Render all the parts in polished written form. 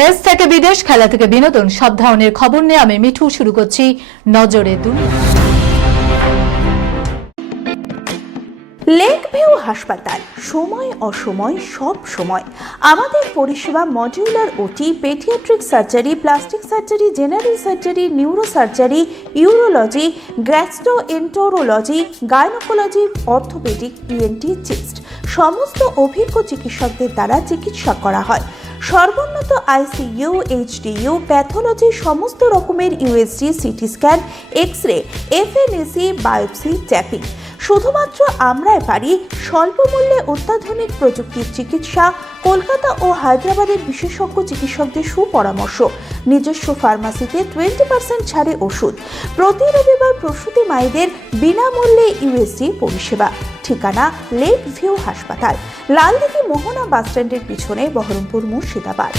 দেশ থেকে বিদেশ, খেলা থেকে বিনোদন, সব ধরনের খবর নিয়ে আমি মিঠু শুরু করছি নজরে দুনিয়া। লেক ভিউ হাসপাতাল, সময় অসময় সব সময় আমাদের পরিষেবা modular OT, paediatric surgery, plastic surgery, general surgery, neuro surgery, urology, gastroenterology, gynaecology, orthopaedic, ENT, chest সমস্ত অভিজ্ঞ চিকিৎসকদের দ্বারা চিকিৎসা করা হয়। সর্বোন্নত আইসিইউ, এইচডিইউ, প্যাথোলজি, সমস্ত রকমের USG, CT scan, X ray, FNAC, biopsy, tapping. শুধুমাত্র আমরাই পারি স্বল্প মূল্যে অত্যাধুনিক প্রযুক্তির চিকিৎসা, কলকাতা ও হায়দ্রাবাদের বিশেষজ্ঞ চিকিৎসকদের সুপরামর্শ, নিজস্ব ফার্মাসিতে 20% ছাড়ে ওষুধ, প্রতি রবিবার প্রসূতি মায়েদের বিনামূল্যে ইউএসজি পরিষেবা। ঠিকানা লেক ভিউ হাসপাতাল, লালদিঘি মোহনা বাসস্ট্যান্ডের পিছনে, বহরমপুর, মুর্শিদাবাদ।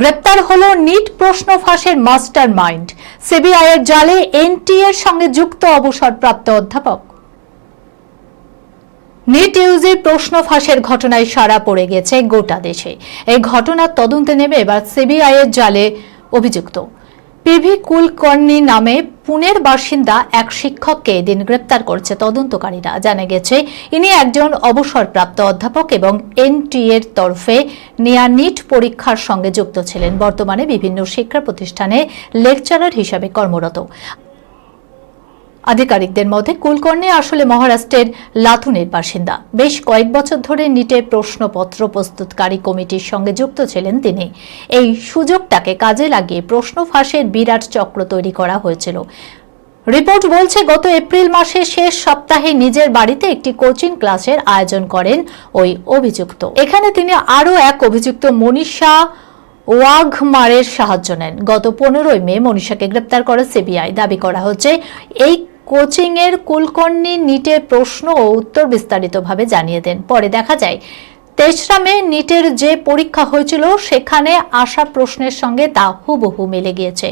গ্রেপ্তার হলো নিট প্রশ্ন ফাঁসের মাস্টার মাইন্ড, সিবিআই এর জালে এনটিএ এর সঙ্গে যুক্ত অবসরপ্রাপ্ত অধ্যাপক। নিট ইউজির প্রশ্ন ফাঁসের ঘটনায় সাড়া পড়ে গেছে গোটা দেশে। এই ঘটনার তদন্তে নেমে এবার সিবিআই এর জালে অভিযুক্ত পিভি কুলকর্ণী নামে পুনের বাসিন্দা এক শিক্ষককে এদিন গ্রেপ্তার করছে তদন্তকারীরা। জানা গেছে ইনি একজন অবসরপ্রাপ্ত অধ্যাপক এবং এনটিএ এর তরফে নেয়া নিট পরীক্ষার সঙ্গে যুক্ত ছিলেন। বর্তমানে বিভিন্ন শিক্ষা প্রতিষ্ঠানে লেকচারার হিসাবে কর্মরত। আধিকারিকদের মধ্যে কুলকর্ণী আসলে মহারাষ্ট্রের লাতুনের বাসিন্দা। বেশ কয়েক বছর ধরে নিটের প্রশ্নপত্র প্রস্তুতকারী কমিটির সঙ্গে যুক্ত ছিলেন তিনি। এই সুযোগটাকে কাজে লাগিয়ে প্রশ্ন ফাঁসের বিরাট চক্র তৈরি করা হয়েছিল। রিপোর্ট বলছে গত এপ্রিল মাসের শেষ সপ্তাহে নিজের বাড়িতে একটি কোচিং ক্লাসের আয়োজন করেন ওই অভিযুক্ত। এখানে তিনি আরও এক অভিযুক্ত মনীষা ওয়াঘমারের সাহায্য নেন। গত 15 মে মনীষাকে গ্রেপ্তার করে সিবিআই। দাবি করা হচ্ছে এই কোচিং এর কুলকর্ণী নিটের প্রশ্ন ও উত্তর বিস্তারিতভাবে জানিয়ে দেন। পরে দেখা যায় 23 মে নিটের যে পরীক্ষা হয়েছিল সেখানে আসা প্রশ্নের সঙ্গে তা হুবহু মিলে গিয়েছে।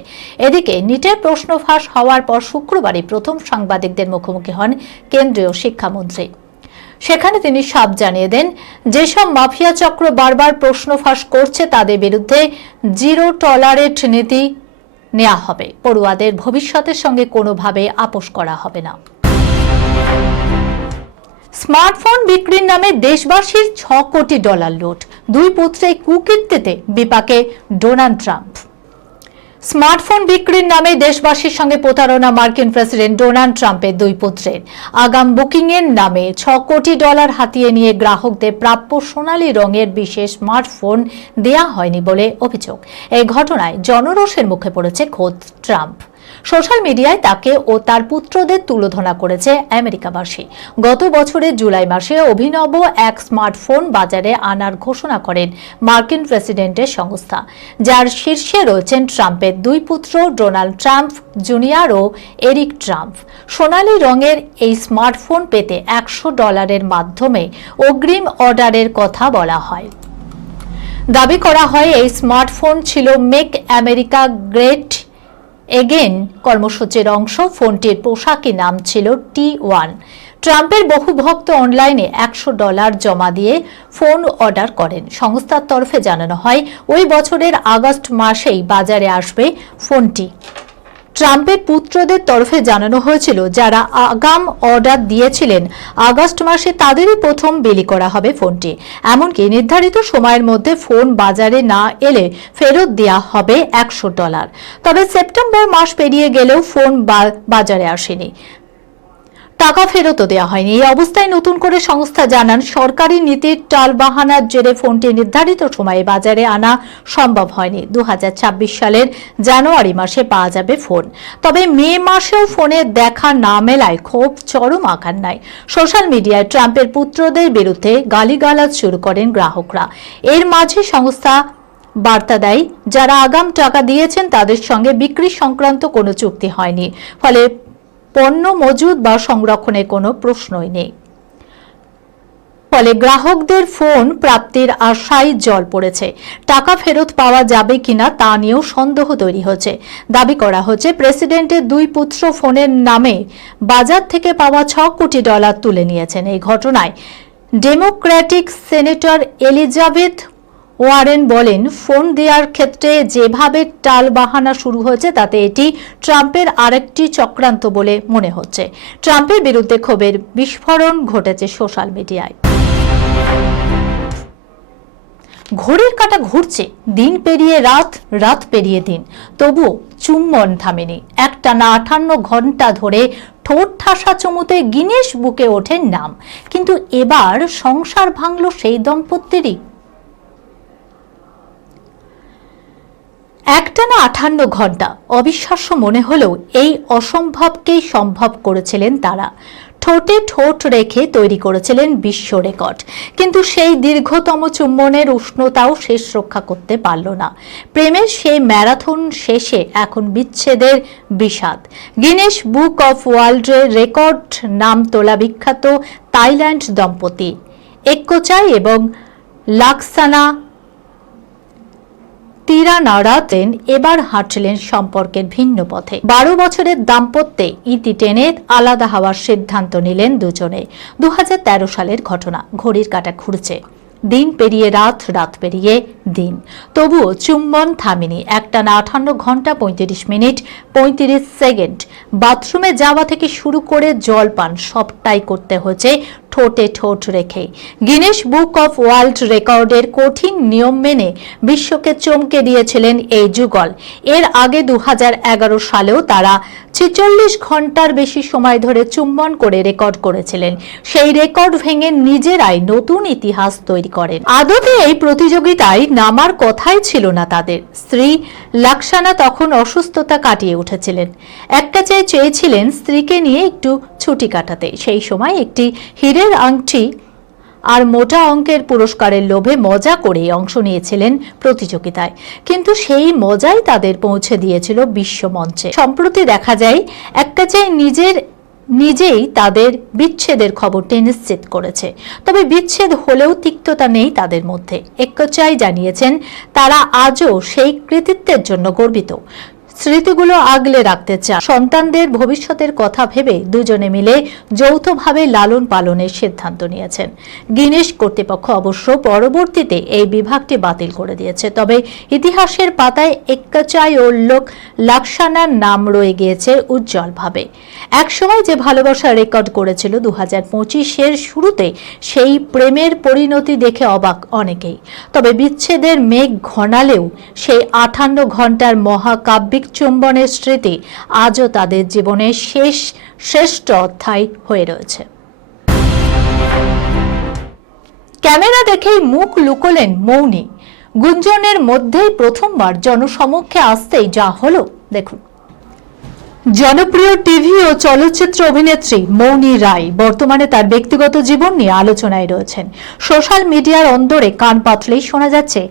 এদিকে নিটের প্রশ্ন ফাঁস হওয়ার পর শুক্রবারই প্রথম সাংবাদিকদের মুখোমুখি হন কেন্দ্রীয় শিক্ষামন্ত্রী। সেখানে তিনি সাফ জানিয়ে দেন, যেসব মাফিয়া চক্র বারবার প্রশ্ন ফাঁস করছে তাদের বিরুদ্ধে জিরো টলারেট নীতি নেওয়া হবে। পড়ুয়াদের ভবিষ্যতের সঙ্গে কোনোভাবে আপোষ করা হবে না। স্মার্টফোন বিক্রির নামে দেশবাসীর $6 কোটি লুট, দুই পুত্রের কুকীর্তিতে বিপাকে ডোনাল্ড ট্রাম্প। স্মার্টফোন বিক্রির নামে দেশবাসীর সঙ্গে প্রতারণা মার্কিন প্রেসিডেন্ট ডোনাল্ড ট্রাম্পের দুই পুত্রের। আগাম বুকিং এর নামে $6 কোটি হাতিয়ে নিয়ে গ্রাহকদের প্রাপ্য সোনালী রঙের বিশেষ স্মার্টফোন দেয়া হয়নি বলে অভিযোগ। এই ঘটনায় জনরোষের মুখে পড়েছে খোদ ট্রাম্প। সোশ্যাল মিডিয়ায় তাকে ও তার পুত্রদের তুলোধনা করেছে আমেরিকাবাসী। গত বছরের জুলাই মাসে অভিনব এক স্মার্টফোন বাজারে আনার ঘোষণা করেন মার্কিন প্রেসিডেন্টের সংস্থা, যার শীর্ষে রয়েছেন ট্রাম্পের দুই পুত্র ডোনাল্ড ট্রাম্প জুনিয়র ও এরিক ট্রাম্প। সোনালী রঙের এই স্মার্টফোন পেতে $100 মাধ্যমে অগ্রিম অর্ডারের কথা বলা হয়। দাবি করা হয় এই স্মার্টফোন ছিল মেক আমেরিকা গ্রেট এগেন কর্মসূচির অংশ। ফোনটির পোশাকি নাম ছিল T1। ট্রাম্পের বহু ভক্ত অনলাইনে $100 জমা দিয়ে ফোন অর্ডার করেন। সংস্থার তরফে জানানো হয় ওই বছরের আগস্ট মাসেই বাজারে আসবে ফোনটি। ট্রাম্পের পুত্রদের তরফে জানানো হয়েছিল যারা আগাম অর্ডার দিয়েছিলেন আগস্ট মাসে তাদেরই প্রথম বিলি করা হবে ফোনটি। এমনকি নির্ধারিত সময়ের মধ্যে ফোন বাজারে না এলে ফেরত দেওয়া হবে $100। তবে সেপ্টেম্বর মাস পেরিয়ে গেলেও ফোন বাজারে আসেনি, টাকা ফেরতও দেওয়া হয়নি। এই অবস্থায় নতুন করে সংস্থা জানান, সরকারি নীতির টালবাহানার জেরে ফোনটি নির্ধারিত সময়ে বাজারে আনা সম্ভব হয়নি। 2026 সালের জানুয়ারি মাসে পাওয়া যাবে ফোন। তবে মে মাসেও ফোনের দেখা না মেলায় ক্ষোভ চরম আকার নেয়। সোশ্যাল মিডিয়ায় ট্রাম্পের পুত্রদের বিরুদ্ধে গালিগালাজ শুরু করেন গ্রাহকরা। এর মাঝে সংস্থা বার্তা দেয়, যারা আগাম টাকা দিয়েছেন তাদের সঙ্গে বিক্রি সংক্রান্ত কোনো চুক্তি হয়নি, ফলে পণ্য মজুদ বা সংরক্ষণের কোনো প্রশ্নই নেই। ফলে গ্রাহকদের ফোন প্রাপ্তির আশায় জল পড়েছে। টাকা ফেরত পাওয়া যাবে কিনা তা নিয়েও সন্দেহ তৈরি হচ্ছে। দাবি করা হচ্ছে প্রেসিডেন্টের দুই পুত্র ফোনের নামে বাজার থেকে পাওয়া $6 কোটি তুলে নিয়েছেন। এই ঘটনায় ডেমোক্র্যাটিক সেনেটর এলিজাবেথ ওয়ারেন বলেন, ফোন দেওয়ার ক্ষেত্রে যেভাবে টালবাহানা শুরু হয়েছে তাতে এটি ট্রাম্পের আরেকটি চক্রান্ত বলে মনে হচ্ছে। ট্রাম্পের বিরুদ্ধে ক্ষোভের বিস্ফোরণ ঘটেছে সোশ্যাল মিডিয়ায়। ঘড়ির কাঁটা ঘুরছে, দিন পেরিয়ে রাত, রাত পেরিয়ে দিন, তবুও চুম্বন থামেনি। একটানা 58 ঘন্টা ধরে ঠোঁট ঠাসা চুমুতে গিনেস বুকে ওঠে নাম। কিন্তু এবার সংসার ভাঙল সেই দম্পতিরই। একটানা 58 ঘন্টা, অবিশ্বাস্য মনে হলেও এই অসম্ভবকেই সম্ভব করেছিলেন তারা। ঠোঁটে ঠোঁট রেখে তৈরি করেছিলেন বিশ্ব রেকর্ড। কিন্তু সেই দীর্ঘতম চুম্বনের উষ্ণতাও শেষ রক্ষা করতে পারল না। প্রেমের সেই ম্যারাথন শেষে এখন বিচ্ছেদের বিষাদ। গিনেস বুক অফ ওয়ার্ল্ডের রেকর্ড নাম তোলা বিখ্যাত থাইল্যান্ড দম্পতি এক্কোচাই এবং লাক্সানা তিরানারাতেন এবার হাঁটছিলেন সম্পর্কের ভিন্ন পথে। 12 বছরের দাম্পত্যে ইতি টেনে আলাদা হওয়ার সিদ্ধান্ত নিলেন দুজনে। 2013 সালের ঘটনা। ঘড়ির কাঁটা ঘুরছে, দিন পেরিয়ে রাত, রাত পেরিয়ে দিন, তবুও চুম্বন থামেনি। একটানা 58 ঘন্টা 35 মিনিট 35 সেকেন্ড। বাথরুমে যাওয়া থেকে শুরু করে জলপান সবটাই করতে হয়েছে ঠোঁটে ঠোঁট রেখে। গিনেস বুক অফ ওয়ার্ল্ড রেকর্ডের কঠিন নিয়ম মেনে বিশ্বকে চমকে দিয়েছিলেন এই যুগল। এর আগে 2011 সালেও তারা 46 ঘন্টার বেশি সময় ধরে চুম্বন করে রেকর্ড করেছিলেন। সেই রেকর্ড ভেঙে নিজেরাই নতুন ইতিহাস তৈরি করেন। আদতে এই প্রতিযোগিতায় নামার কথাই ছিল না তাদের। স্ত্রী লাক্সানা তখন অসুস্থতা কাটিয়ে উঠেছিলেন। একটা চেয়েছিলেন স্ত্রীকে নিয়ে একটু ছুটি কাটাতে। সেই সময় একটি হীরের আংটি আর মোটা অঙ্কের পুরস্কারের লোভে মজা করে অংশ নিয়েছিলেন প্রতিযোগিতায়। কিন্তু সেই মজাই তাদের পৌঁছে দিয়েছিল বিশ্বমঞ্চে। সম্প্রতি দেখা যায় এক্কোচাই নিজেই তাদের বিচ্ছেদের খবরটি নিশ্চিত করেছে। তবে বিচ্ছেদ হলেও তিক্ততা নেই তাদের মধ্যে। এক্কোচাই জানিয়েছেন তারা আজও সেই কৃতিত্বের জন্য গর্বিত, স্মৃতিগুলো আগলে রাখতে চান। সন্তানদের ভবিষ্যতের কথা ভেবে দুজনে মিলে যৌথভাবে লালন পালনের সিদ্ধান্ত নিয়েছেন। গিনেস কর্তৃপক্ষ অবশ্য পরবর্তীতে এই বিভাগটি বাতিল করে দিয়েছে। তবে ইতিহাসের পাতায় এক্কোচাই ও লাক্সানার নাম রয়ে গিয়েছে উজ্জ্বলভাবে। একসময় যে ভালোবাসা রেকর্ড করেছিল 2025-এর শুরুতে, সেই প্রেমের পরিণতি দেখে অবাক অনেকেই। তবে বিচ্ছেদের মেঘ ঘনালেও সেই 58 ঘন্টার মহাকাব্যিক চুম্বনের স্মৃতি আজও তাদের জীবনের শ্রেষ্ঠ অধ্যায় হয়ে রয়েছে। ক্যামেরা দেখেই মুখ লুকোলেন মৌনী। গুঞ্জনের মধ্যেই প্রথমবার জনসমক্ষে আসতেই যা হলো দেখুন। জনপ্রিয় টিভি ও চলচ্চিত্র অভিনেত্রী মৌনী রায় বর্তমানে তার ব্যক্তিগত জীবন নিয়ে আলোচনায় রয়েছেন। সোশ্যাল মিডিয়ার অন্দরে কান পাতলেই শোনা যাচ্ছে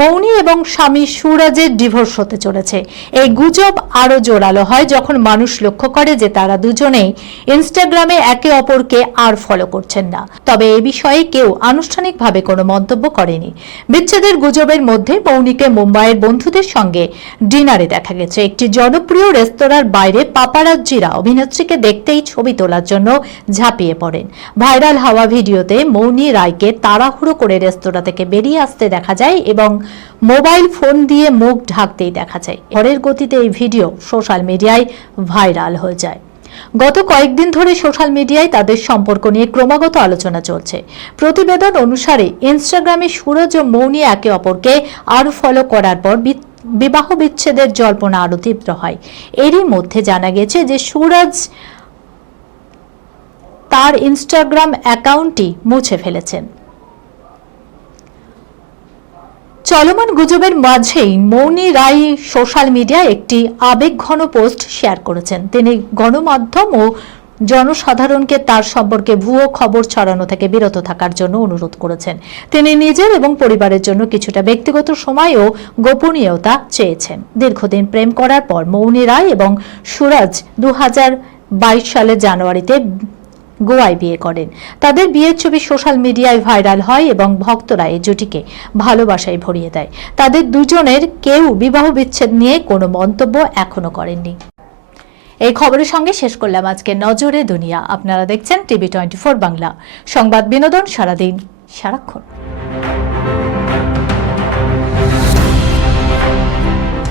মৌনী এবং স্বামী সুরাজের ডিভোর্স হতে চলেছে। এই গুজব আরো জোরালো হয় যখন মানুষ লক্ষ্য করে যে তারা দুজনেই ইনস্টাগ্রামে একে অপরকে আর ফলো করছেন না। তবে এ বিষয়ে কেউ আনুষ্ঠানিকভাবে কোনো মন্তব্য করেনি। বিচ্ছেদের গুজবের মধ্যে মৌনীকে মুম্বাইয়ের বন্ধুদের সঙ্গে ডিনারে দেখা গেছে। একটি জনপ্রিয় রেস্তোরাঁর বাইরে পাপারাজ্জিরা অভিনেত্রীকে দেখতেই ছবি তোলার জন্য ঝাঁপিয়ে পড়েন। ভাইরাল হওয়া ভিডিওতে মৌনী রায়কে তাড়াহুড়ো করে রেস্তোরাঁ থেকে বেরিয়ে আসতে দেখা যায় এবং মোবাইল ফোন দিয়ে মুখ ঢাকতেই দেখা যায়। ঝড়ের গতিতে এই ভিডিও সোশ্যাল মিডিয়ায় ভাইরাল হয়ে যায়। গত কয়েকদিন ধরে সোশ্যাল মিডিয়ায় তাদের সম্পর্ক নিয়ে ক্রমাগত আলোচনা চলছে। প্রতিবেদন অনুসারে ইনস্টাগ্রামে সুরজ ও মৌনী একে অপরকে আরো ফলো করার পর বিবাহ বিচ্ছেদের জল্পনা আরো তীব্র হয়। এরই মধ্যে জানা গেছে যে সুরজ তার ইনস্টাগ্রাম অ্যাকাউন্টটি মুছে ফেলেছেন। চলমান গুজবের মাঝেই মৌনী রায় সোশ্যাল মিডিয়ায় একটি আবেগঘন পোস্ট শেয়ার করেছেন। তিনি গণমাধ্যম ও জনসাধারণকে তার সম্পর্কে ভুয়ো খবর ছড়ানো থেকে বিরত থাকার জন্য অনুরোধ করেছেন। তিনি নিজের এবং পরিবারের জন্য কিছুটা ব্যক্তিগত সময় ও গোপনীয়তা চেয়েছেন। দীর্ঘদিন প্রেম করার পর মৌনী রায় এবং সুরজ 2022 সালের জানুয়ারিতে গোয়ায় বিয়ে করেন। তাদের বিয়ের ছবি সোশ্যাল মিডিয়ায় ভাইরাল হয় এবং ভক্তরা এই জুটিকে ভালোবাসায় ভরিয়ে দেয়। তাদের দুজনের কেউ বিবাহ বিচ্ছেদ নিয়ে কোনো মন্তব্য এখনো করেননি। এই খবরের সঙ্গে শেষ করলাম আজকে নজরে দুনিয়া। আপনারা দেখছেন টিভি 24 বাংলা, সংবাদ বিনোদন সারাদিন সারাক্ষণ।